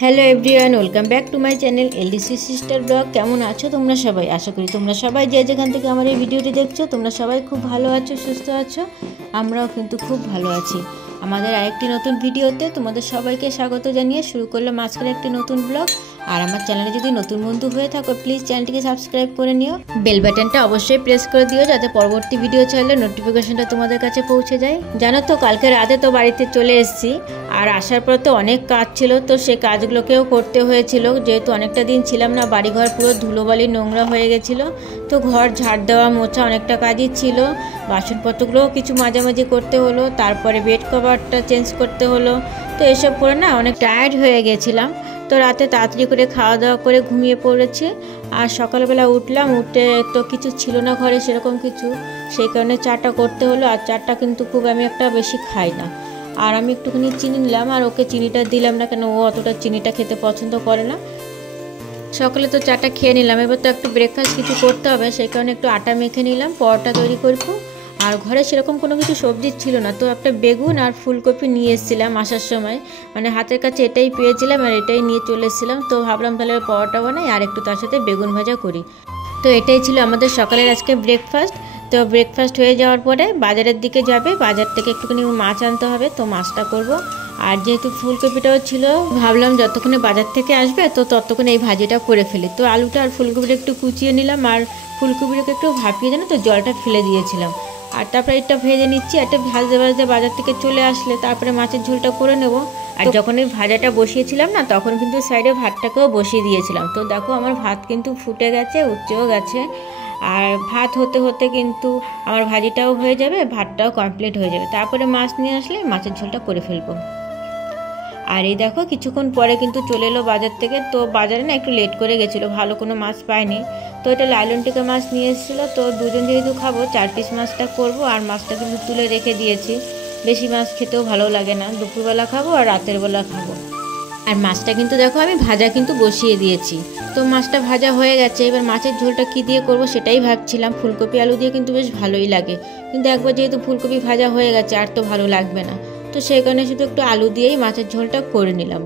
Hello everyone, welcome back to my channel LDC sister blog. কেমন আছো তোমরা সবাই? আশা করি তোমরা সবাই যে যেখান থেকে আমার এই ভিডিওটি দেখছো তোমরা সবাই খুব ভালো আছো, সুস্থ আছো। আমরাও কিন্তু খুব ভালো আছি। আমাদের আরেকটি নতুন ভিডিওতে তোমাদের সবাইকে স্বাগত জানিয়ে শুরু করলাম আজকের একটি নতুন ব্লগ। আর আমার চ্যানেলে যদি নতুন বন্ধু হয়ে থাকো প্লিজ চ্যানেলটিকে সাবস্ক্রাইব করে নিও, বেল বাটনটা অবশ্যই প্রেস করে দিও যাতে পরবর্তী ভিডিও চাইলে নোটিফিকেশনটা তোমাদের কাছে পৌঁছে যায়। জানো তো কালকে রাতে তো বাড়িতে চলে এসেছি, আর আসার পর তো অনেক কাজ ছিল, তো সে কাজগুলোকেও করতে হয়েছিল। যেহেতু অনেকটা দিন ছিলাম না, বাড়িঘর পুরো ধুলোবালি নোংরা হয়ে গেছিলো, তো ঘর ঝাড় দেওয়া মোছা অনেকটা কাজই ছিল। বাসনপত্রগুলোও কিছু মাঝামাঝি করতে হলো, তারপরে বেড কভারটা চেঞ্জ করতে হলো। তো এসব করে না অনেক টায়ার্ড হয়ে গেছিলাম। তো রাতে তাড়াতাড়ি করে খাওয়া দাওয়া করে ঘুমিয়ে পড়েছি। আর সকালবেলা উঠলাম, উঠে তো কিছু ছিল না ঘরে সেরকম কিছু, সেই কারণে চাটা করতে হলো। আর চাটা কিন্তু খুব আমি একটা বেশি খাই না, আর আমি একটুখানি চিনি নিলাম, আর ওকে চিনিটা দিলাম না, কেন ও অতটা চিনিটা খেতে পছন্দ করে না। সকালে তো চাটা খেয়ে নিলাম, এবার তো একটু ব্রেকফাস্ট কিছু করতে হবে, সেই কারণে একটু আটা মেখে নিলাম, পরোটা তৈরি করবো। আর ঘরে সেরকম কোনো কিছু সবজি ছিল না, তো একটা বেগুন আর ফুলকপি নিয়ে এসেছিলাম আসার সময়, মানে হাতের কাছে এটাই পেয়েছিলাম আর এটাই নিয়ে চলে এসেছিলাম। তো ভাবলাম তাহলে পরোটা বানাই আর একটু তার সাথে বেগুন ভাজা করি। তো এটাই ছিল আমাদের সকালের আজকে ব্রেকফাস্ট। তো ব্রেকফাস্ট হয়ে যাওয়ার পরে বাজারের দিকে যাবে, বাজার থেকে একটুখানি মাছ আনতে হবে, তো মাছটা করব। আর যেহেতু ফুলকপিটাও ছিল, ভাবলাম যতক্ষণে বাজার থেকে আসবে তো ততক্ষণে এই ভাজিটা করে ফেলি। তো আলুটা আর ফুলকপিটা একটু কুচিয়ে নিলাম, আর ফুলকপিটাকে একটু ভাপিয়ে জানো তো জলটা ফেলে দিয়েছিলাম। আর তারপরে এটা ভেজে নিচ্ছি, একটা ভাজতে ভাজতে বাজার থেকে চলে আসলে তারপরে মাছের ঝোলটা করে নেব। আর যখন এই ভাজাটা বসিয়েছিলাম না, তখন কিন্তু সাইডে ভাতটাকেও বসিয়ে দিয়েছিলাম। তো দেখো আমার ভাত কিন্তু ফুটে গেছে, উচ্চেও গেছে। আর ভাত হতে হতে কিন্তু আমার ভাজিটাও হয়ে যাবে, ভাতটাও কমপ্লিট হয়ে যাবে, তারপরে মাছ নিয়ে আসলে মাছের ঝোলটা করে ফেলবো। আর এই দেখো কিছুক্ষণ পরে কিন্তু চলে এলো বাজার থেকে। তো বাজারে না একটু লেট করে গেছিলো, ভালো কোনো মাছ পায়নি। তো এটা লাইলন টিকা মাছ নিয়ে এসেছিলো, তো দুজন যেহেতু খাবো 4 পিস মাছটা করব। আর মাছটা কিন্তু তুলে রেখে দিয়েছি, বেশি মাছ খেতেও ভালো লাগে না, দুপুরবেলা খাবো আর রাতের বেলা খাবো। আর মাছটা কিন্তু দেখো আমি ভাজা কিন্তু বসিয়ে দিয়েছি। তো মাছটা ভাজা হয়ে গেছে, এবার মাছের ঝোলটা কি দিয়ে করব সেটাই ভাবছিলাম। ফুলকপি আলু দিয়ে কিন্তু বেশ ভালোই লাগে, কিন্তু একবার যেহেতু ফুলকপি ভাজা হয়ে গেছে আর তো ভালো লাগবে না, তো সেই কারণে শুধু একটু আলু দিয়েই মাছের ঝোলটা করে নিলাম।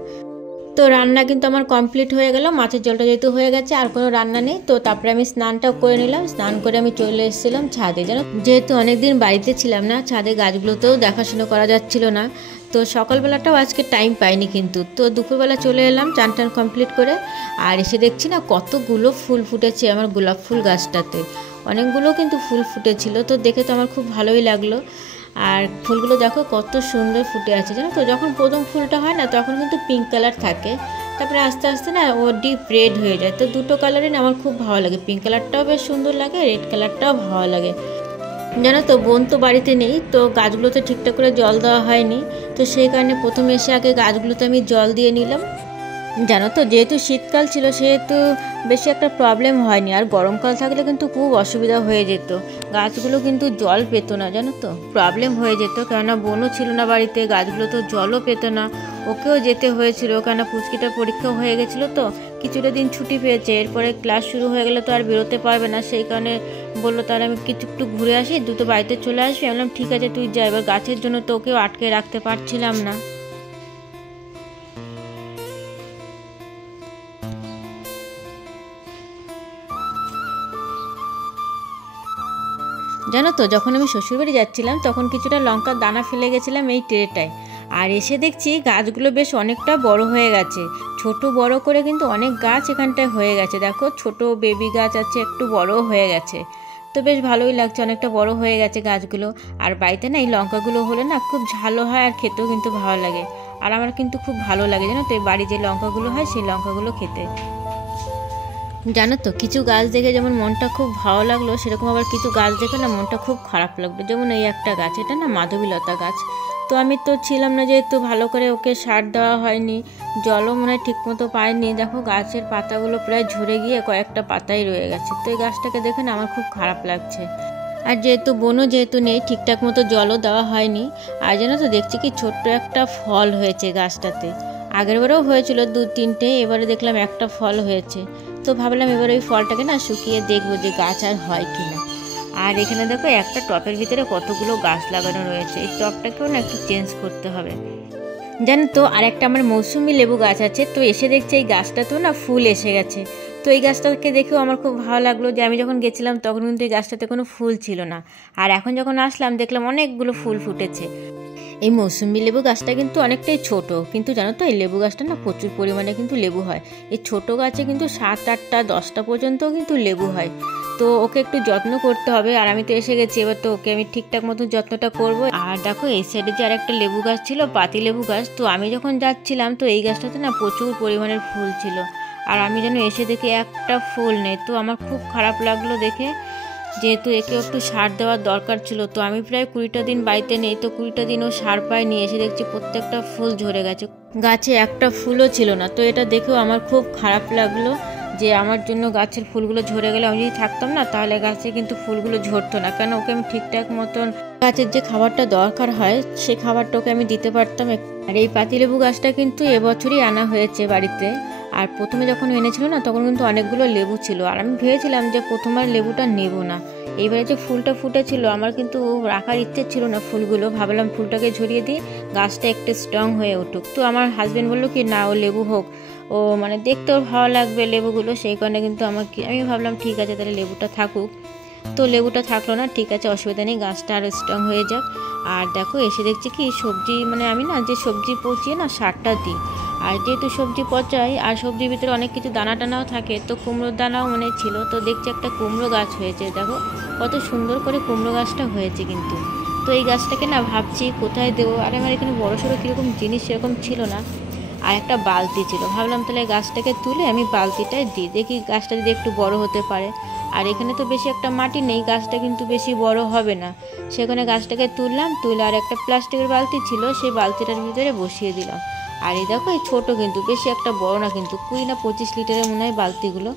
তো রান্না কিন্তু আমার কমপ্লিট হয়ে গেল, মাছের ঝোলটা যেহেতু হয়ে গেছে আর কোনো রান্না নেই। তো তারপরে আমি স্নানটাও করে নিলাম, স্নান করে আমি চলে এসেছিলাম ছাদে। যেন যেহেতু অনেকদিন বাড়িতে ছিলাম না, ছাদে গাছগুলোতেও দেখাশুনো করা যাচ্ছিল না, তো সকালবেলাটাও আজকে টাইম পাইনি কিন্তু। তো দুপুরবেলা চলে এলাম চান টান কমপ্লিট করে, আর এসে দেখছি না কতগুলো ফুল ফুটেছে আমার গোলাপ ফুল গাছটাতে, অনেকগুলো কিন্তু ফুল ফুটেছিল। তো দেখে তো আমার খুব ভালোই লাগলো। আর ফুলগুলো দেখো কত সুন্দর ফুটে আছে, জানো তো যখন প্রথম ফুলটা হয় না তখন কিন্তু পিঙ্ক কালার থাকে, তারপরে আস্তে আস্তে না ও ডিপ রেড হয়ে যায়। তো দুটো কালারই না আমার খুব ভালো লাগে, পিঙ্ক কালারটাও বেশ সুন্দর লাগে, রেড কালারটাও ভালো লাগে। জানো তো বোন তো বাড়িতে নেই, তো গাছগুলোতে ঠিকঠাক করে জল দেওয়া হয়নি, তো সেই কারণে প্রথমে এসে আগে গাছগুলোতে আমি জল দিয়ে নিলাম। জানো তো যেহেতু শীতকাল ছিল সেহেতু বেশি একটা প্রবলেম হয়নি, আর গরমকাল থাকলে কিন্তু খুব অসুবিধা হয়ে যেত, গাছগুলো কিন্তু জল পেত না, জানো তো প্রবলেম হয়ে যেত। কেননা বোনও ছিল না বাড়িতে, গাছগুলো তো জলও পেত না, ওকেও যেতে হয়েছিল, কেননা পুচকিটার পরীক্ষা হয়ে গেছিলো, তো কিছুটা দিন ছুটি পেয়েছে, এরপরে ক্লাস শুরু হয়ে গেলে তো আর বেরোতে পারবে না, সেই কারণে বললো তাহলে আমি কিছু একটু ঘুরে আসি, দুটো বাড়িতে চলে আসবি। আমি বললাম ঠিক আছে তুই যা, এবার গাছের জন্য তো ওকেও আটকে রাখতে পারছিলাম না। জানো তো যখন আমি শ্বশুরবাড়ি যাচ্ছিলাম তখন কিছুটা লঙ্কার দানা ফেলে গেছিলাম এই ট্রেটায়, আর এসে দেখছি গাছগুলো বেশ অনেকটা বড় হয়ে গেছে, ছোট বড় করে কিন্তু অনেক গাছ এখানটায় হয়ে গেছে। দেখো ছোট বেবি গাছ আছে, একটু বড় হয়ে গেছে, তো বেশ ভালোই লাগছে, অনেকটা বড় হয়ে গেছে গাছগুলো। আর বাড়িতে না এই লঙ্কাগুলো হলে না খুব ঝালও হয় আর খেতেও কিন্তু ভালো লাগে, আর আমার কিন্তু খুব ভালো লাগে জানো তো এই বাড়ি যে লঙ্কাগুলো হয় সেই লঙ্কাগুলো খেতে। জানো তো কিছু গাছ দেখে যেমন মনটা খুব ভালো লাগলো, সেরকম আবার কিছু গাছ দেখে না মনটা খুব খারাপ লাগলো। যেমন এই একটা গাছ, এটা না মাধবীলতা গাছ, তো আমি তো ছিলাম না যেহেতু ভালো করে ওকে সার দেওয়া হয়নি, জলও মনে হয় ঠিক মতো পাইনি, দেখো গাছের পাতাগুলো প্রায় ঝরে গিয়ে কয়েকটা পাতাই রয়ে গেছে। তো এই গাছটাকে দেখে না আমার খুব খারাপ লাগছে। আর যেহেতু বোনও যেহেতু নেই, ঠিকঠাক মতো জলও দেওয়া হয়নি। আর জানো তো দেখছি কি ছোট্ট একটা ফল হয়েছে গাছটাতে, আগেরবারেও হয়েছিল 2-3টে, এবারে দেখলাম একটা ফল হয়েছে। তো ভাবলাম এবার ওই ফলটাকে না শুকিয়ে দেখবো যে গাছ আর হয় কি না। আর এখানে দেখো একটা টবের ভিতরে কতগুলো গাছ লাগানো রয়েছে, এই টবটাকেও না একটু চেঞ্জ করতে হবে। জানো তো আরেকটা আমার মৌসুমি লেবু গাছ আছে, তো এসে দেখছি এই গাছটাতেও না ফুল এসে গেছে। তো এই গাছটাকে দেখেও আমার খুব ভালো লাগলো যে আমি যখন গেছিলাম তখন কিন্তু এই গাছটাতে কোনো ফুল ছিল না, আর এখন যখন আসলাম দেখলাম অনেকগুলো ফুল ফুটেছে। এই মৌসুমি লেবু গাছটা কিন্তু অনেকটাই ছোট, কিন্তু জানো তো এই লেবু গাছটা না প্রচুর পরিমাণে কিন্তু লেবু হয়। এই ছোট গাছে কিন্তু 7, 8টা 10টা পর্যন্তও কিন্তু লেবু হয়। তো ওকে একটু যত্ন করতে হবে, আর আমি তো এসে গেছি, এবার তো ওকে আমি ঠিকঠাক মতো যত্নটা করবো। আর দেখো এই সাইডে যে আরেকটা লেবু গাছ ছিল, পাতি লেবু গাছ, তো আমি যখন যাচ্ছিলাম তো এই গাছটাতে না প্রচুর পরিমাণের ফুল ছিল, আর আমি যেন এসে দেখি একটা ফুল নেই। তো আমার খুব খারাপ লাগলো দেখে, যেহেতু একে একটু সার দেওয়ার দরকার ছিল। তো আমি প্রায় 20টা দিন বাড়িতে নেই, তো 20টা দিনও সার পাই নিয়ে এসে দেখছি প্রত্যেকটা ফুল ঝরে গেছে, গাছে একটা ফুলও ছিল না। তো এটা দেখেও আমার খুব খারাপ লাগলো যে আমার জন্য গাছের ফুলগুলো ঝরে গেলে আমি যদি থাকতাম না তাহলে গাছে কিন্তু ফুলগুলো ঝরতো না, কেন ওকে আমি ঠিকঠাক মতন গাছের যে খাবারটা দরকার হয় সেই খাবারটা ওকে আমি দিতে পারতাম। আর এই পাতিলেবু গাছটা কিন্তু এবছরই আনা হয়েছে বাড়িতে, আর প্রথমে যখন এনেছিল না তখন কিন্তু অনেকগুলো লেবু ছিল, আর আমি ভেবেছিলাম যে প্রথমবার লেবুটা নেব না। এইবারে যে ফুলটা ফুটেছিল আমার কিন্তু রাখার ইচ্ছে ছিল না ফুলগুলো, ভাবলাম ফুলটাকে ঝরিয়ে দিই, গাছটা একটু স্ট্রং হয়ে উঠুক। তো আমার হাজবেন্ড বললো কি না, ও লেবু হোক, ও মানে দেখতেও ভালো লাগবে লেবুগুলো, সেই কারণে কিন্তু আমি ভাবলাম ঠিক আছে তাহলে লেবুটা থাকুক। তো লেবুটা থাকলো না, ঠিক আছে অসুবিধা নেই, গাছটা আরও স্ট্রং হয়ে যাক। আর দেখো এসে দেখছি কি সবজি, মানে আমি না যে সবজি পচিয়ে না সারটা দিই, আর যেহেতু সবজি পচাই আর সবজির ভিতরে অনেক কিছু দানা টানাও থাকে, তো কুমড়োর দানাও মনে ছিল। তো দেখছি একটা কুমড়ো গাছ হয়েছে, দেখো কত সুন্দর করে কুমড়ো গাছটা হয়েছে কিন্তু। তো এই গাছটাকে না ভাবছি কোথায় দেবো, আর আমার এখানে বড়ো সড়ো কীরকম জিনিস সেরকম ছিল না, আর একটা বালতি ছিল, ভাবলাম তাহলে গাছটাকে তুলে আমি বালতিটায় দিই, দেখি গাছটা যদি একটু বড় হতে পারে। আর এখানে তো বেশি একটা মাটি নেই, গাছটা কিন্তু বেশি বড় হবে না, সেখানে গাছটাকে তুললাম, তুলে আর একটা প্লাস্টিকের বালতি ছিল সেই বালতিটার ভিতরে বসিয়ে দিলাম। আর এই দেখো এই ছোটো কিন্তু বেশি একটা বড় না, কিন্তু 20 না 25 লিটারের মনে হয় বালতিগুলো।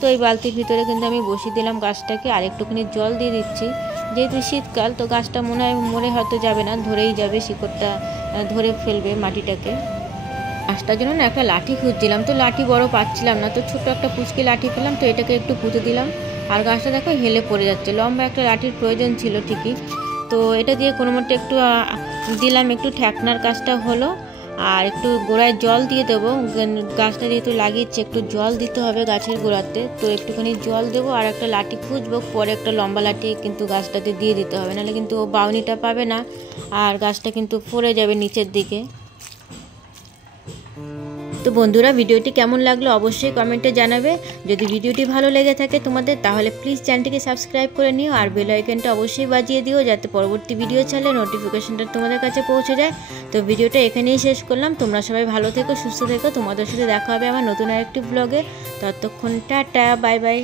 তো এই বালতির ভিতরে কিন্তু আমি বসিয়ে দিলাম গাছটাকে, আর একটুখানি জল দিয়ে দিচ্ছি, যেহেতু শীতকাল তো গাছটা মনে হয় মরে হয়তো যাবে না, ধরেই যাবে, শিকড়টা ধরে ফেলবে মাটিটাকে। গাছটার জন্য না একটা লাঠি খুঁজছিলাম, তো লাঠি বড় পাচ্ছিলাম না, তো ছোট একটা পুচকি লাঠি পেলাম, তো এটাকে একটু পুঁতে দিলাম। আর গাছটা দেখো হেলে পড়ে যাচ্ছে, লম্বা একটা লাঠির প্রয়োজন ছিল ঠিকই, তো এটা দিয়ে কোনো মতে একটু দিলাম, একটু ঠেকনার কাজটা হলো। আর একটু গোড়ায় জল দিয়ে দেবো, গাছটা যেহেতু লাগিয়েছে একটু জল দিতে হবে গাছের গোড়াতে, তো একটুখানি জল দেবো আর একটা লাঠি খুঁজবো, পরে একটা লম্বা লাঠি কিন্তু গাছটাতে দিয়ে দিতে হবে, নাহলে কিন্তু ও বাউনিটা পাবে না, আর গাছটা কিন্তু পড়ে যাবে নিচের দিকে। তো বন্ধুরা ভিডিওটি কেমন লাগলো অবশ্যই কমেন্টে জানাবে। যদি ভিডিওটি ভালো লেগে থাকে তোমাদের তাহলে প্লিজ চ্যানেলটিকে সাবস্ক্রাইব করে নিও, আর বেল আইকনটা অবশ্যই বাজিয়ে দিও যাতে পরবর্তী ভিডিও ছাড়লে নোটিফিকেশনটা তোমাদের কাছে পৌঁছে যায়। তো ভিডিওটা এখানেই শেষ করলাম, তোমরা সবাই ভালো থেকো, সুস্থ থেকো, তোমাদের সাথে দেখা হবে আমার নতুন আরেকটি ব্লগে। ততক্ষণ টাটা, বাই বাই।